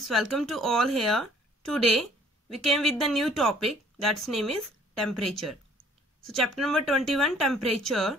students, welcome to all here. Today we came with the new topic, that's name is temperature. So chapter number 21 temperature.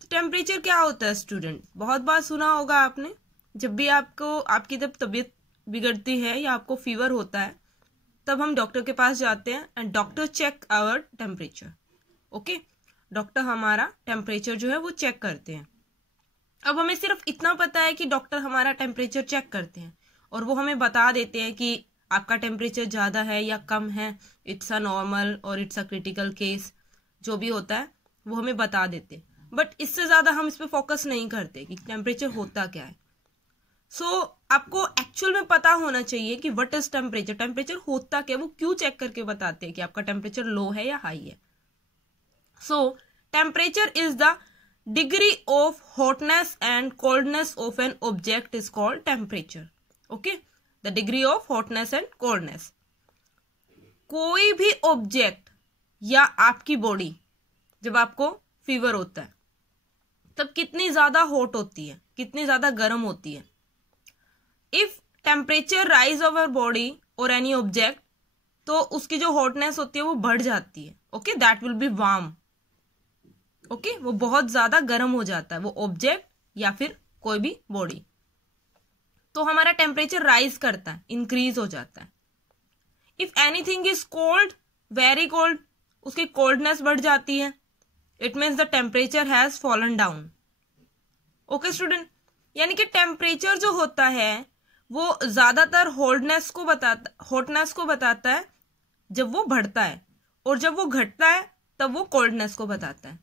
तो temperature क्या होता है student? बहुत बार सुना होगा आपने, जब भी आपकी जब तबीयत बिगड़ती है या आपको फीवर होता है तब हम डॉक्टर के पास जाते हैं and doctor check our temperature. Okay, doctor हमारा टेम्परेचर जो है वो चेक करते हैं. अब हमें सिर्फ इतना पता है कि डॉक्टर हमारा टेम्परेचर चेक करते हैं और वो हमें बता देते हैं कि आपका टेम्परेचर ज़्यादा है या कम है, इट्स अ नॉर्मल और इट्स अ क्रिटिकल केस, जो भी होता है वो हमें बता देते हैं. बट इससे ज़्यादा हम इस पर फोकस नहीं करते कि टेम्परेचर होता क्या है. सो आपको एक्चुअल में पता होना चाहिए कि व्हाट इज टेम्परेचर, टेम्परेचर होता क्या, वो क्यों चेक करके बताते हैं कि आपका टेम्परेचर लो है या हाई है. सो temperature is the degree of hotness and coldness of an object is called temperature. Okay, the degree of hotness and coldness. कोई भी ऑब्जेक्ट या आपकी बॉडी जब आपको फीवर होता है तब कितनी ज्यादा हॉट होती है, कितनी ज्यादा गर्म होती है. If temperature rise of our body और एनी ऑब्जेक्ट, तो उसकी जो हॉटनेस होती है वो बढ़ जाती है. Okay, that will be warm. Okay, वो बहुत ज्यादा गर्म हो जाता है, वो ऑब्जेक्ट या फिर कोई भी बॉडी. तो हमारा टेम्परेचर राइज करता है, इंक्रीज हो जाता है. If anything is cold, very cold, उसकी कोल्डनेस बढ़ जाती है. It means the temperature has fallen down. Okay student, यानी कि टेम्परेचर जो होता है वो ज्यादातर हॉटनेस को बताता है जब वो बढ़ता है, और जब वो घटता है तब वो कोल्डनेस को बताता है.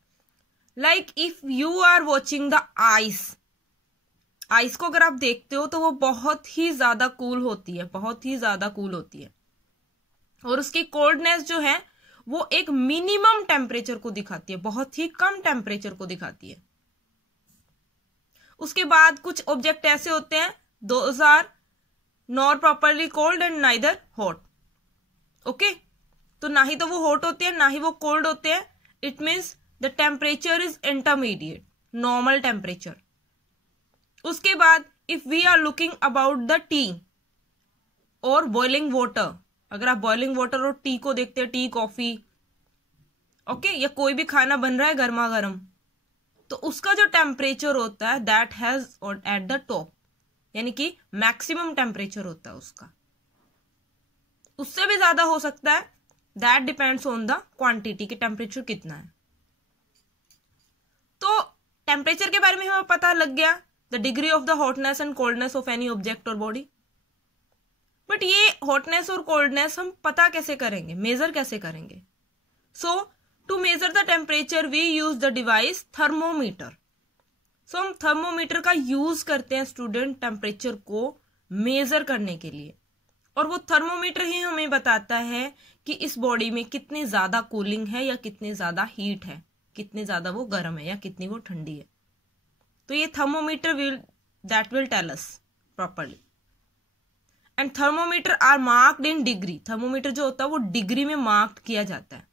Like if you are watching the ice को अगर आप देखते हो तो वो बहुत ही ज्यादा कूल होती है, बहुत ही ज्यादा कूल होती है, और उसकी कोल्डनेस जो है वो एक मिनिमम टेम्परेचर को दिखाती है, बहुत ही कम टेम्परेचर को दिखाती है. उसके बाद कुछ ऑब्जेक्ट ऐसे होते हैं, those are not properly cold and neither hot. Okay, तो ना ही तो वो हॉट होते हैं ना ही वो कोल्ड होते हैं. It means the temperature is intermediate, normal temperature. उसके बाद if we are looking about the tea और boiling water, अगर आप boiling water और टी को देखते हैं, टी कॉफी, ओके, या कोई भी खाना बन रहा है गर्मा गर्म, तो उसका जो टेम्परेचर होता है that has at the top, यानी कि मैक्सिमम टेम्परेचर होता है उसका. उससे भी ज्यादा हो सकता है, that depends on the quantity कि टेम्परेचर कितना है. तो टेम्परेचर के बारे में हमें पता लग गया, the degree of the hotness and coldness of any object और बॉडी. बट ये हॉटनेस और कोल्डनेस हम पता कैसे करेंगे, मेजर कैसे करेंगे? So to measure the temperature we use the device thermometer. So हम थर्मोमीटर का यूज करते हैं स्टूडेंट टेम्परेचर को मेजर करने के लिए, और वो थर्मोमीटर ही हमें बताता है कि इस बॉडी में कितनी ज्यादा कूलिंग है या कितनी ज्यादा हीट है, कितनी ज्यादा वो गर्म है या कितनी वो ठंडी है. तो ये thermometer will tell us properly. And thermometer are marked in degree. Thermometer जो होता है वो डिग्री में मार्क्ड किया जाता है.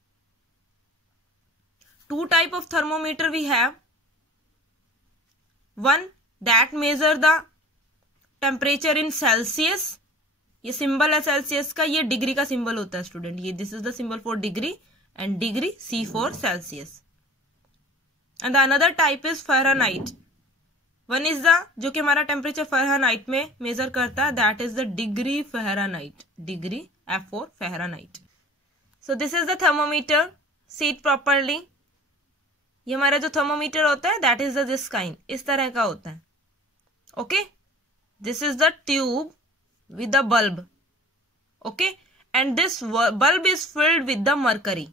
Two type of thermometer we have. One that measure the temperature in Celsius. ये सिंबल है सेल्सियस का, ये डिग्री का सिंबल होता है स्टूडेंट. ये this is the symbol for degree and degree C for Celsius. And the another type is Fahrenheit. One is the जो कि हमारा टेम्परेचर Fahrenheit में मेजर करता है, that is the degree Fahrenheit. Degree F for Fahrenheit. So this is the thermometer. See it properly. ये हमारा जो thermometer होता है that is the this kind. इस तरह का होता है. Okay? This is the tube with the bulb. Okay? And this bulb is filled with the mercury.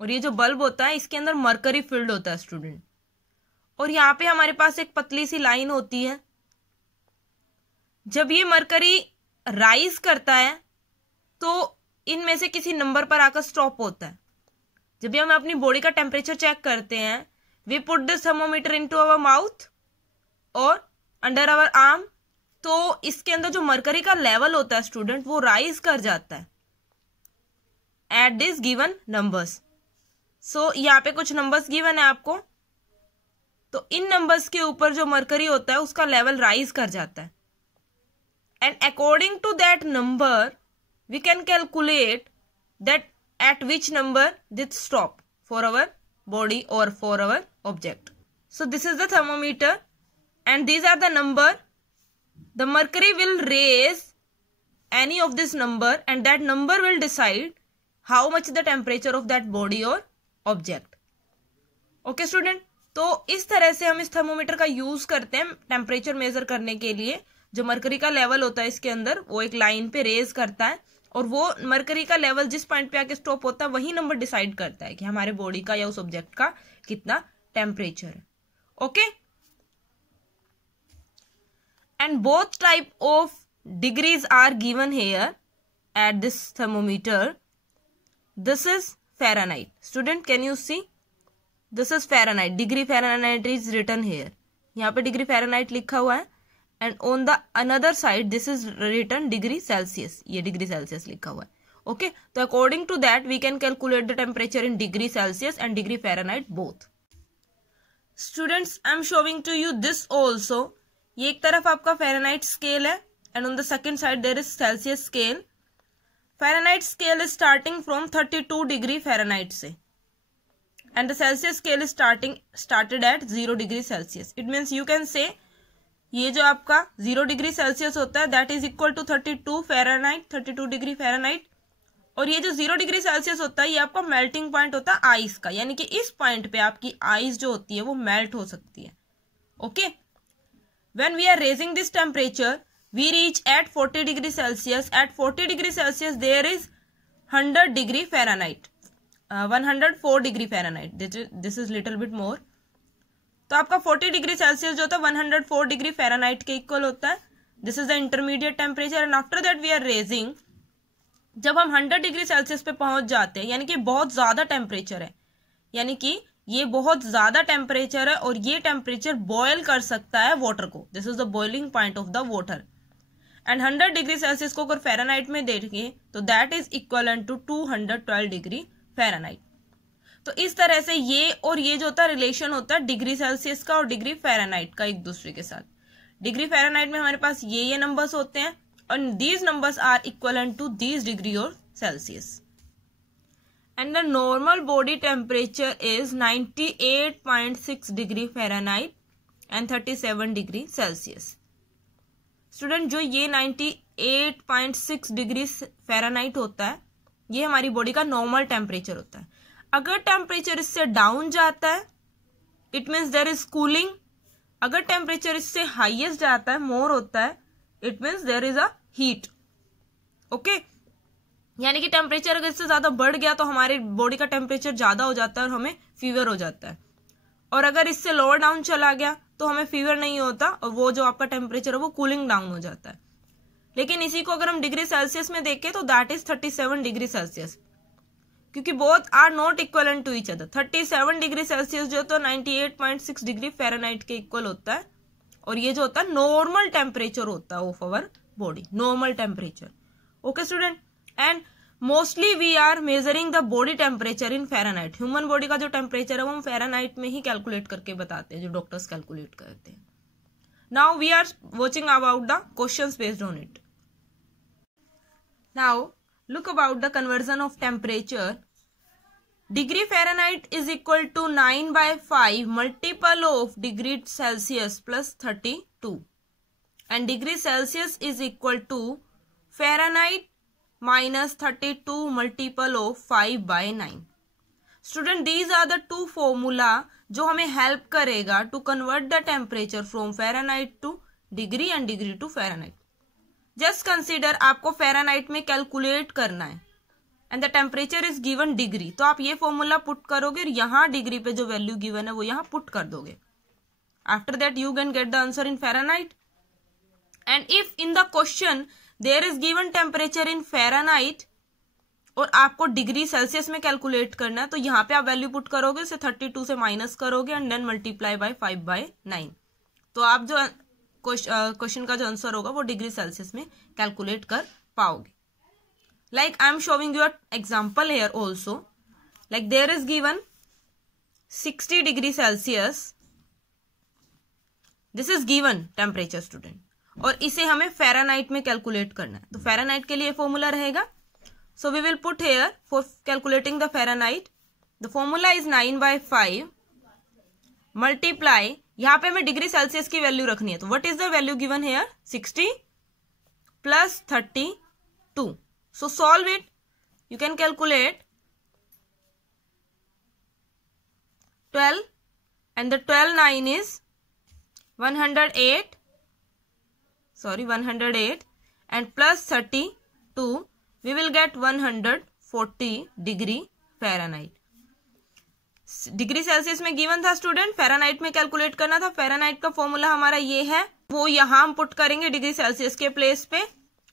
और ये जो बल्ब होता है इसके अंदर मरकरी फिल्ड होता है स्टूडेंट. और यहाँ पे हमारे पास एक पतली सी लाइन होती है. जब ये मरकरी राइज करता है तो इनमें से किसी नंबर पर आकर स्टॉप होता है. जब भी हम अपनी बॉडी का टेम्परेचर चेक करते हैं, we put this thermometer into our mouth और अंडर आवर आर्म, तो इसके अंदर जो मरकरी का लेवल होता है स्टूडेंट वो राइज कर जाता है एट दिस गिवन नंबर्स. सो यहाँ पे कुछ नंबर्स गिवन है आपको, तो इन नंबर्स के ऊपर जो मरकरी होता है उसका लेवल राइज कर जाता है. and according to that number we can calculate that at which number this stop for our body or for our object. So this is the thermometer and these are the number. The mercury will raise any of this number and that number will decide how much the temperature of that body or object. Okay student, तो इस तरह से हम इस thermometer का use करते हैं temperature measure करने के लिए. जो मरकरी का लेवल होता है इसके अंदर वो एक लाइन पे रेज करता है और वो मरकरी का लेवल जिस पॉइंट पे आके स्टॉप होता है वही नंबर डिसाइड करता है कि हमारे बॉडी का या उस ऑब्जेक्ट का कितना टेम्परेचर है. Okay, and both type of degrees are given here at this thermometer. This is Fahrenheit. Student can you see, this is Fahrenheit. Degree Fahrenheit is written here. यहाँ पे डिग्री फ़ारेनहाइट लिखा हुआ है and on the another side this is written degree Celsius. ये degree Celsius लिखा हुआ है. Okay, तो according to that we can calculate the temperature in degree Celsius and degree Fahrenheit both. Students, I am showing to you this also. ये एक तरफ आपका Fahrenheit scale है and on the second side there is Celsius scale. Fahrenheit scale is starting from 32 degree Fahrenheit से and the Celsius scale is started at 0 degree Celsius. It means you can say ये जो आपका 0 degree Celsius होता है that is equal to 32 Fahrenheit, 32 degree Fahrenheit. और ये जो 0 degree Celsius होता है ये आपका मेल्टिंग पॉइंट होता है आइस का, यानी कि इस पॉइंट पे आपकी आइस जो होती है वो मेल्ट हो सकती है. Okay, when we are raising this temperature we reach at 40 degree Celsius. At 40 degree Celsius there is 100 degree Fahrenheit, 104 degree Fahrenheit. This is little bit more. तो आपका 40 डिग्री सेल्सियस जो होता है 104 डिग्री फ़ारेनहाइट के equal होता है. This is the intermediate temperature and after that we are raising. जब हम 100 डिग्री सेल्सियस पे पहुंच जाते हैं यानी कि बहुत ज्यादा टेम्परेचर है, यानी कि ये बहुत ज्यादा टेम्परेचर है और ये टेम्परेचर बॉयल कर सकता है वाटर को. This is the boiling point of the water. And 100 degree Celsius को अगर फ़ारेनहाइट में देखें तो that is equal to 212 degree Fahrenheit. तो इस तरह से ये और ये जो होता है रिलेशन होता है डिग्री सेल्सियस का और डिग्री फ़ारेनहाइट का एक दूसरे के साथ. डिग्री फ़ारेनहाइट में हमारे पास ये नंबर्स होते हैं और these numbers are equal to these degree और Celsius. And the normal body temperature is 98.6 degree Fahrenheit and 37 degree Celsius. Student, जो ये 98.6 डिग्री फ़ारेनहाइट होता है ये हमारी बॉडी का नॉर्मल टेम्परेचर होता है. अगर टेम्परेचर इससे डाउन जाता है it means there is cooling. अगर टेम्परेचर इससे हाईएस्ट जाता है, मोर होता है, it means there is a heat. Okay, यानी कि टेम्परेचर अगर इससे ज्यादा बढ़ गया तो हमारे बॉडी का टेम्परेचर ज्यादा हो जाता है और हमें फीवर हो जाता है. और अगर इससे लोअर डाउन चला गया तो हमें फीवर नहीं होता और वो जो आपका टेम्परेचर है वो कूलिंग डाउन हो जाता है. लेकिन इसी को अगर हम डिग्री सेल्सियस में देखें तो दैट इज 37 डिग्री सेल्सियस, क्योंकि both are not equal to each other. 37 degree Celsius जो तो 98.6 डिग्री फ़ारेनहाइट के इक्वल होता है और ये जो होता है नॉर्मल टेम्परेचर होता है of our body, normal temperature. Okay student, and mostly we are measuring the body temperature in Fahrenheit. Human body का जो टेम्परेचर है वो हम फ़ारेनहाइट में ही कैलकुलेट करके बताते हैं, जो डॉक्टर्स कैलकुलेट करते हैं. Now we are watching about the questions based on it. Now look about the conversion of temperature. Degree Fahrenheit is equal to 9/5 multiple of degree Celsius plus 32 and degree Celsius is equal to Fahrenheit minus 32 multiple of 5/9. Student, these are the two formula जो हमें help करेगा to convert the temperature from Fahrenheit to degree and degree to Fahrenheit. Just consider आपको Fahrenheit में calculate करना है and the temperature is given degree, तो आप ये फॉर्मूला पुट करोगे और यहाँ डिग्री पे जो वैल्यू गिवन है वो यहाँ पुट कर दोगे. After that you can get the answer in Fahrenheit. And if in the question there is given temperature in Fahrenheit और आपको डिग्री सेल्सियस में कैलकुलेट करना है तो यहाँ पे आप वैल्यू पुट करोगे, उसे 32 से माइनस करोगे एंड देन मल्टीप्लाई बाय 5/9. तो आप जो क्वेश्चन का जो आंसर होगा वो डिग्री सेल्सियस में कैलकुलेट कर पाओगे. Like I am showing you example here also. Like there is given 60 degree Celsius. This is given temperature student. और इसे हमें फ़ारेनहाइट में कैलकुलेट करना है। तो फ़ारेनहाइट के लिए फॉर्मूला रहेगा, so we will put here for calculating the Fahrenheit the formula is 9/5 multiply, यहाँ पे हमें डिग्री सेल्सियस की वैल्यू रखनी है, तो what is the value given here 60 plus 32. So solve it, you can calculate 12 and the 12 9 is 108 and plus 32 we will get 140 degree Fahrenheit. Degree Celsius में given था student, Fahrenheit में calculate करना था. Fahrenheit का formula हमारा ये है, वो यहाँ हम पुट करेंगे डिग्री सेल्सियस के प्लेस पे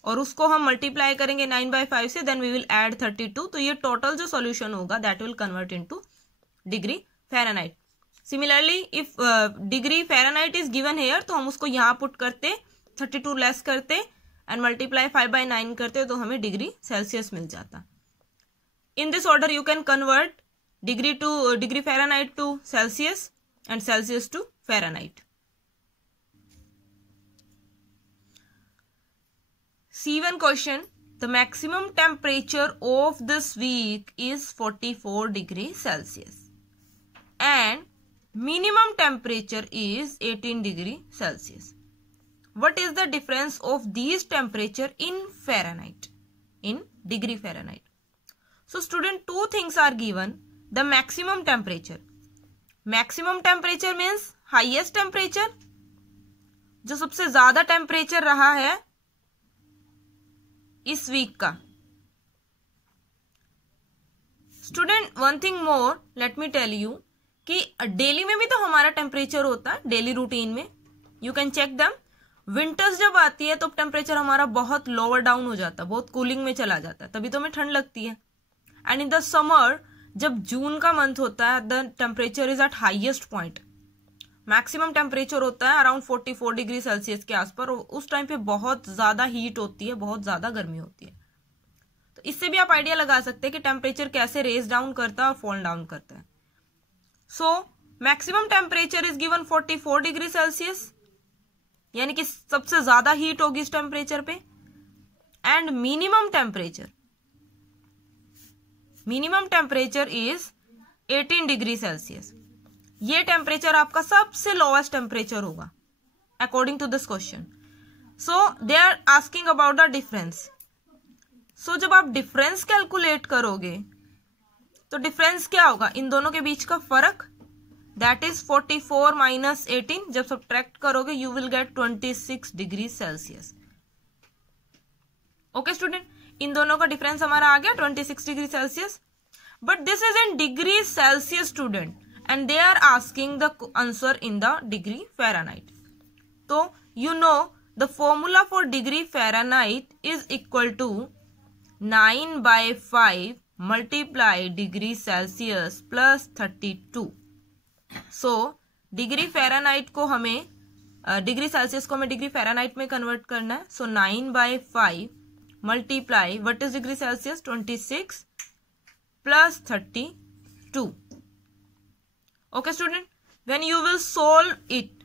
और उसको हम मल्टीप्लाई करेंगे 9/5 से, देन वी विल ऐड 32. तो ये टोटल जो सॉल्यूशन होगा that will convert into degree Fahrenheit. Similarly if degree Fahrenheit is given here, तो हम उसको यहाँ पुट करते, 32 लेस करते एंड मल्टीप्लाई 5/9 करते, तो हमें डिग्री सेल्सियस मिल जाता. In this order you can convert degree Fahrenheit to Celsius and Celsius to Fahrenheit. C1 question, the maximum temperature of this week is 44 degrees Celsius and minimum temperature is 18 degree Celsius. What is the difference of these temperature in Fahrenheit, in degree Fahrenheit? So student, two things are given. The maximum temperature. Maximum temperature means highest temperature, जो सबसे ज्यादा temperature रहा है इस week का. Student one thing more, let me tell you कि daily में भी तो हमारा टेम्परेचर होता है, डेली रूटीन में you can check them. Winters जब आती है तो टेम्परेचर हमारा बहुत लोअर डाउन हो जाता है, बहुत कूलिंग में चला जाता है, तभी तो हमें ठंड लगती है. एंड इन द समर, जब जून का मंथ होता है, the temperature is eight highest point. Maximum temperature होता है अराउंड 44 डिग्री सेल्सियस के आसपास, और उस टाइम पे बहुत ज्यादा हीट होती है, बहुत ज्यादा गर्मी होती है. तो इससे भी आप आइडिया लगा सकते हैं कि टेम्परेचर कैसे रेज डाउन करता है और फॉल डाउन करता है. So maximum temperature is given 44 degree Celsius, यानी कि सबसे ज्यादा हीट होगी इस टेम्परेचर पे. And minimum temperature is 18 degree Celsius. ये टेम्परेचर आपका सबसे लोवेस्ट टेम्परेचर होगा according to this question. So they are asking about the difference. So जब आप डिफरेंस कैलकुलेट करोगे तो डिफरेंस क्या होगा, इन दोनों के बीच का फर्क, दैट इज 44 माइनस 18. जब सब्ट्रैक्ट करोगे you will get 26 degree Celsius. Okay student, इन दोनों का डिफरेंस हमारा आ गया 26 degree Celsius. But this is in degree Celsius student, and they are asking the answer in the degree Fahrenheit. So you know the formula for degree Fahrenheit is equal to 9/5 multiply degree Celsius plus 32. So degree Fahrenheit को हमें degree Celsius को हमें degree Fahrenheit में convert करना है. So 9/5 multiply what is degree Celsius 26 plus 32. Okay student, when you will solve it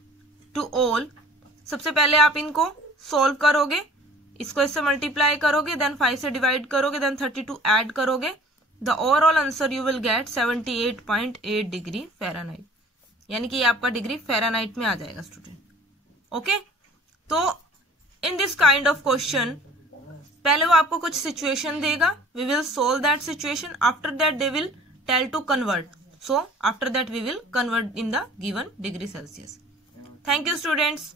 to all, सबसे पहले आप इनको सोल्व करोगे, इसको इससे मल्टीप्लाई करोगे, देन 5 से डिवाइड करोगे, देन 32 ऐड करोगे. The overall answer you will gate 78.8 degree Fahrenheit, यानी कि ये आपका डिग्री फ़ारेनहाइट में आ जाएगा स्टूडेंट. ओके, तो in this kind of question पहले वो आपको कुछ सिचुएशन देगा, we will solve that situation. After that they will tell to convert. So after that we will convert in the given degree Celsius. Thank you students.